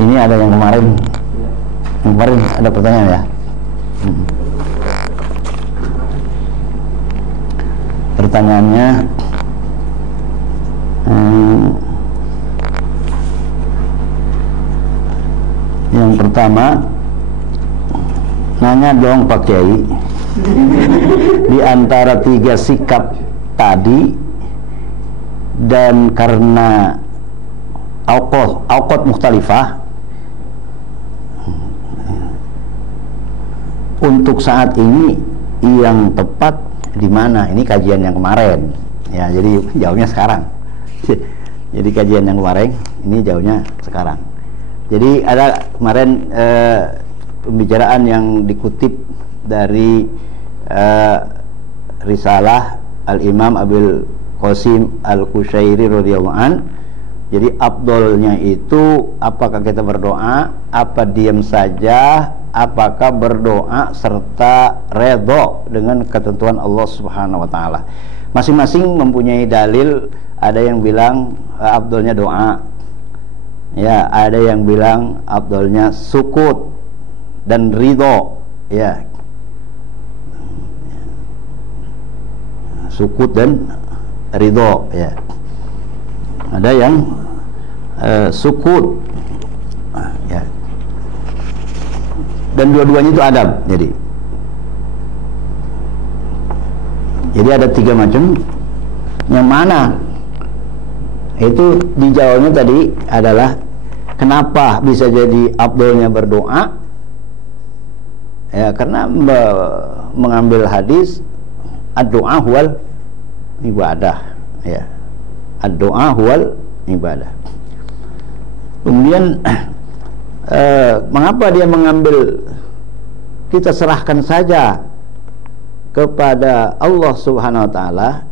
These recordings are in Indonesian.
Ini ada yang kemarin ada pertanyaan ya. Pertanyaannya yang pertama, nanya dong Pak Kiai, di antara 3 sikap tadi dan karena awqat mukhtalifah, untuk saat ini yang tepat di mana? Ini kajian yang kemarin ya, jadi jawabnya sekarang. Jadi kajian yang kemarin, ini jawabnya sekarang. Jadi ada kemarin pembicaraan yang dikutip dari risalah Al-Imam Abil Qasim Al-Qushairi radhiyallahu an. Jadi afdolnya itu apakah kita berdoa, apa diam saja, apakah berdoa serta redho dengan ketentuan Allah Subhanahu wa taala. Masing-masing mempunyai dalil. Ada yang bilang afdolnya doa. Ya, ada yang bilang afdolnya sukut dan ridho, ya. Sukut dan ridho, ya. Ada yang sukut, ya. Dan dua-duanya itu adab. Jadi ada 3 macam. Yang mana? Itu dijawabnya tadi adalah kenapa bisa jadi afdolnya berdoa? Ya, karena mengambil hadis ad-doa huwal ibadah, ya. Ad-doa huwal ibadah. Kemudian mengapa dia mengambil, kita serahkan saja kepada Allah Subhanahu wa taala,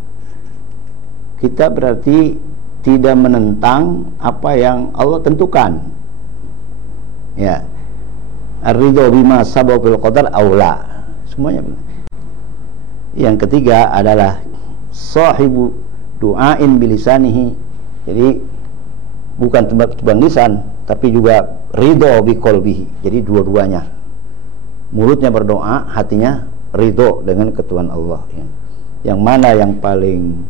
kita berarti tidak menentang apa yang Allah tentukan. Ya. Ar-ridho bima sabaq fil qadar aula. Semuanya benar. Yang ketiga adalah sahibu du'ain bilisanihi. Jadi bukan tebang lisan, tapi juga ridho biqalbihi. Jadi dua-duanya. Mulutnya berdoa, hatinya ridho dengan ketentuan Allah, ya. Yang mana yang paling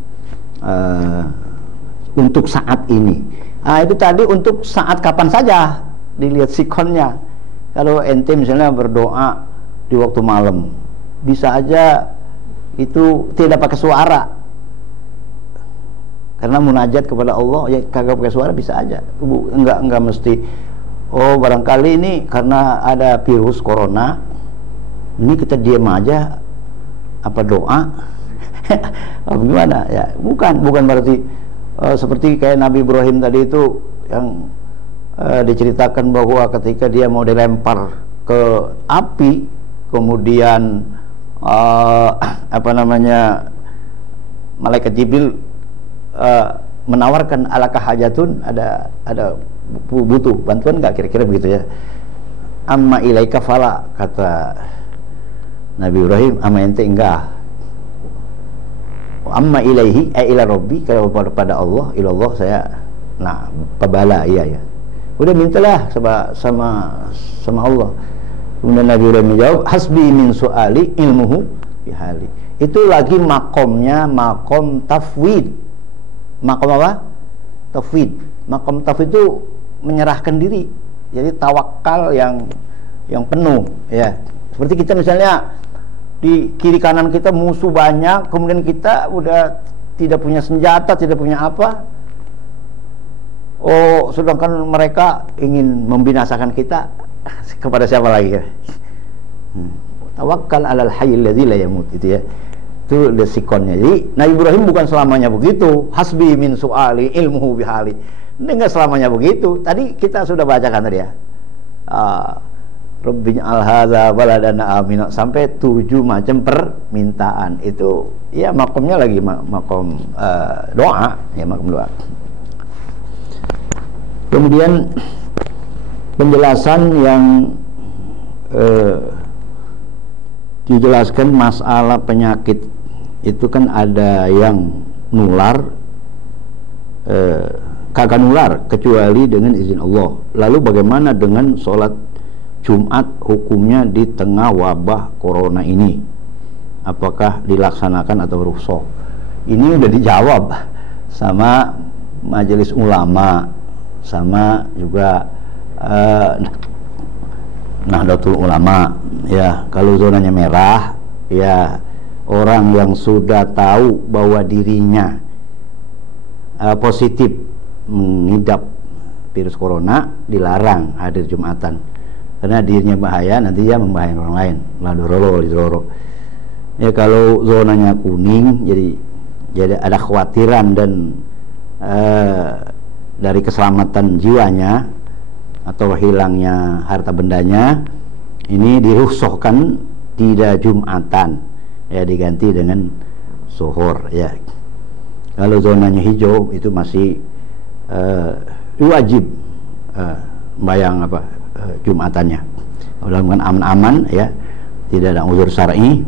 untuk saat ini? Itu tadi untuk saat kapan saja, dilihat sikonnya. Kalau ente misalnya berdoa di waktu malam, bisa aja itu tidak pakai suara, karena munajat kepada Allah ya kagak pakai suara, bisa aja. Enggak mesti. Oh, barangkali ini karena ada virus corona, ini kita diam aja, apa doa? Gimana ya? Bukan berarti seperti kayak Nabi Ibrahim tadi itu yang diceritakan bahwa ketika dia mau dilempar ke api, kemudian malaikat Jibril menawarkan alakah hajatun, ada butuh bantuan nggak, kira-kira begitu ya. Amma ilaika fala, kata Nabi Ibrahim, amma ente enggak. Amma ilaihi ila rabbi, kalau pada Allah, ilallah saya pabala, iya ya. Udah mintalah sama Allah. Kemudian Nabi Ibrahim menjawab, hasbi min su'ali ilmuhu bihali. Itu lagi makomnya makom tafwid. Makom apa? Tafwid. Makom tafwid itu menyerahkan diri. Jadi tawakal yang penuh, ya. Seperti kita misalnya di kiri kanan kita musuh banyak, kemudian kita udah tidak punya senjata, tidak punya apa. Oh, sedangkan mereka ingin membinasakan kita, kepada siapa lagi ya? Tawakkal alal hayyil ladzi la yamut, itu ya. Itu lesikonnya. Jadi Nabi Ibrahim bukan selamanya begitu. Hasbi min su'ali ilmuhu bihali. Ini enggak selamanya begitu. Tadi kita sudah bacakan tadi ya. Rabbinya al-hadza baladana amina, sampai 7 macam permintaan. Itu ya makomnya lagi makom doa, ya makom doa. Kemudian penjelasan yang dijelaskan masalah penyakit itu kan ada yang nular kagak nular kecuali dengan izin Allah. Lalu bagaimana dengan sholat Jumat hukumnya di tengah wabah corona ini? Apakah dilaksanakan atau rukhsah? Ini udah dijawab sama majelis ulama, sama juga Nahdlatul Ulama. Ya, kalau zonanya merah, ya orang yang sudah tahu bahwa dirinya positif mengidap virus corona dilarang hadir Jumatan karena dirinya bahaya, nanti dia membahayakan orang lain. Lidororo. Ya, kalau zonanya kuning, jadi ada kekhawatiran dan dari keselamatan jiwanya atau hilangnya harta bendanya, ini dirukhsahkan tidak Jumatan, ya diganti dengan zuhur. Ya, kalau zonanya hijau itu masih wajib bayang Jumatannya. Mudah-mudahan aman-aman, ya, tidak ada uzur syar'i,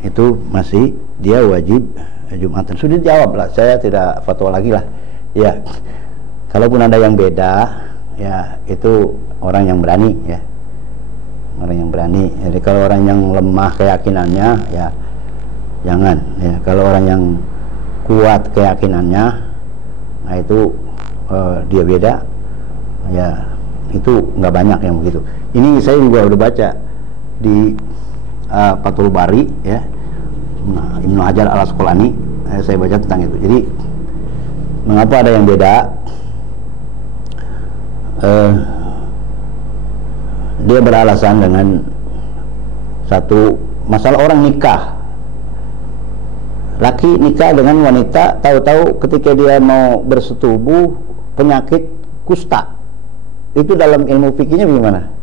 itu masih dia wajib Jumatan. Sudah dijawab lah, saya tidak fatwa lagi lah. Ya, kalaupun ada yang beda, ya itu orang yang berani, ya, orang yang berani. Jadi kalau orang yang lemah keyakinannya, ya jangan, ya. Kalau orang yang kuat keyakinannya, nah itu dia beda, ya itu nggak banyak yang begitu. Ini saya juga udah baca di Fathul Bari, ya, Ibnu Hajar Al-Asqalani, saya baca tentang itu. Jadi mengapa ada yang beda? Dia beralasan dengan satu masalah orang nikah. Laki nikah dengan wanita, tahu-tahu ketika dia mau bersetubuh penyakit kusta. Itu dalam ilmu fikihnya bagaimana?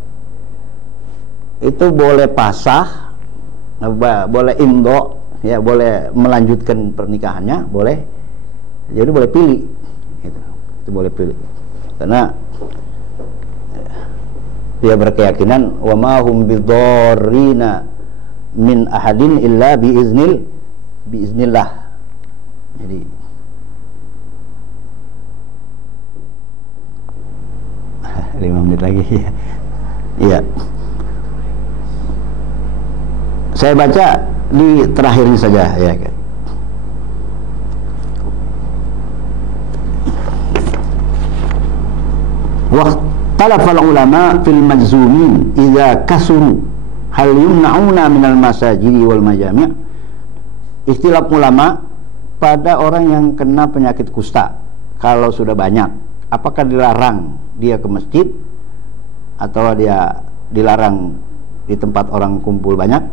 Itu boleh pasah, boleh imdo, ya, boleh melanjutkan pernikahannya, boleh. Jadi boleh pilih. Itu boleh pilih. Karena dia berkeyakinan wa ma hum bidarrina min ahadin illa biiznillah. Jadi 5 menit lagi, ya. Iya. Saya baca di terakhir ini saja, ya. Waqtalafal ulama fil majzumin idza kasuru hal yumna'una minal masajidi wal majami'. Ikhtilaf ulama pada orang yang kena penyakit kusta, kalau sudah banyak, apakah dilarang dia ke masjid atau dia dilarang di tempat orang kumpul banyak?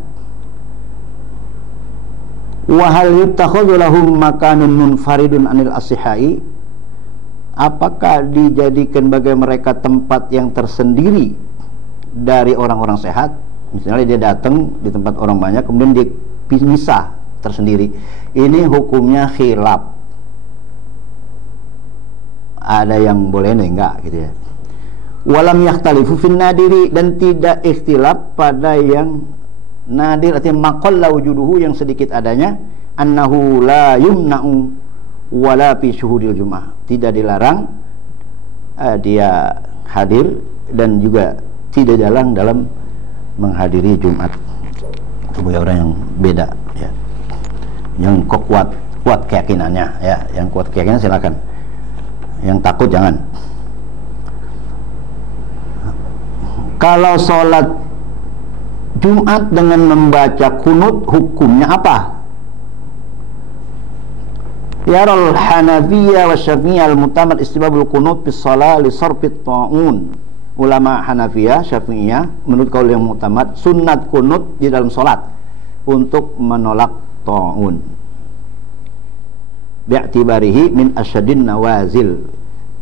Wa hal yuttakhadhu lahum makanun munfaridun anil asihai, apakah dijadikan bagi mereka tempat yang tersendiri dari orang-orang sehat? Misalnya dia datang di tempat orang banyak, kemudian dia pisah tersendiri. Ini hukumnya khilaf. Ada yang boleh, enggak, gitu ya. Walam yakhtalifu fin nadiri, dan tidak ikhtilaf pada yang nadir, artinya maqalla wujuduhu, yang sedikit adanya, annahu la yumna'u wala fi syuhudil jum'ah, tidak dilarang dia hadir dan juga tidak jalan dalam menghadiri Jumat. Itu bagi orang yang beda, ya, yang kuat keyakinannya, ya, yang kuat keyakinan silakan, yang takut jangan. Kalau sholat Jumat dengan membaca kunut, hukumnya apa? Yarul Hanafiyah wa Syafi'iyah al-mutamad istibabul kunut bis shalah li sarfit ta'un. Ulama Hanafiyah, Syafi'iyah menurut kaul yang mutamad, sunat kunut di dalam sholat untuk menolak ta'un. Bi'tibarihi min asyadin nawazil.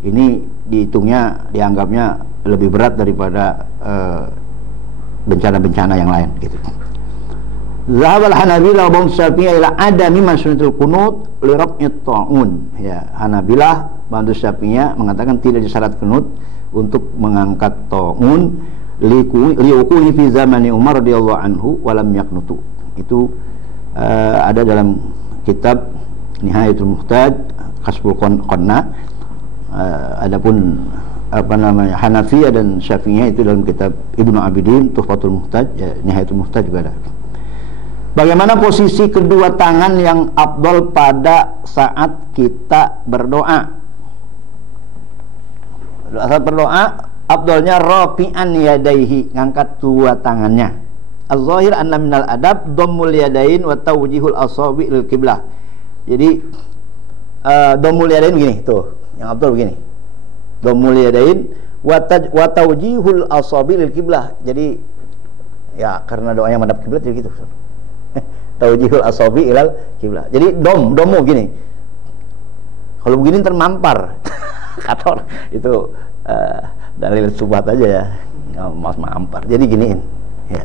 Ini dihitungnya, dianggapnya lebih berat daripada bencana-bencana yang lain, gitu. Zahabal Hanabilah wa Syafi'iyah ila adami masyrutul kunut li raf'i ta'un. Ya, Hanabilah bantu Syafi'iyah mengatakan tidak disyarat kunut untuk mengangkat ta'un liukuhi fi zamani Umar radhiyallahu anhu wa lam yaqnutu. Itu ada dalam kitab Nihayatul Muhtaj Kasbul Qanna, Adapun apa namanya Hanafiyah dan Syafi'iyah itu dalam kitab Ibnu Abidin Tuhfatul Muhtaj, ya, Nihayatul Muhtaj juga ada. Bagaimana posisi kedua tangan yang afdal pada saat kita berdoa? Saat berdoa afdalnya rafi'an yadaihi, ngangkat dua tangannya. Az-zahir anna minal adab dhammul yadain wa tawjihul asabi lil qiblah. Jadi dhammul yadain begini tuh, yang afdal begini. Dhammul yadain wa tawjihul asabi lil qiblah. Jadi ya karena doanya madhab kiblat jadi gitu. Tawjihul asabi ilal qiblah. Jadi domo gini. Kalau begini termampar. Kata orang itu dalil subhat aja ya. Mas mampar. Jadi giniin. Ya.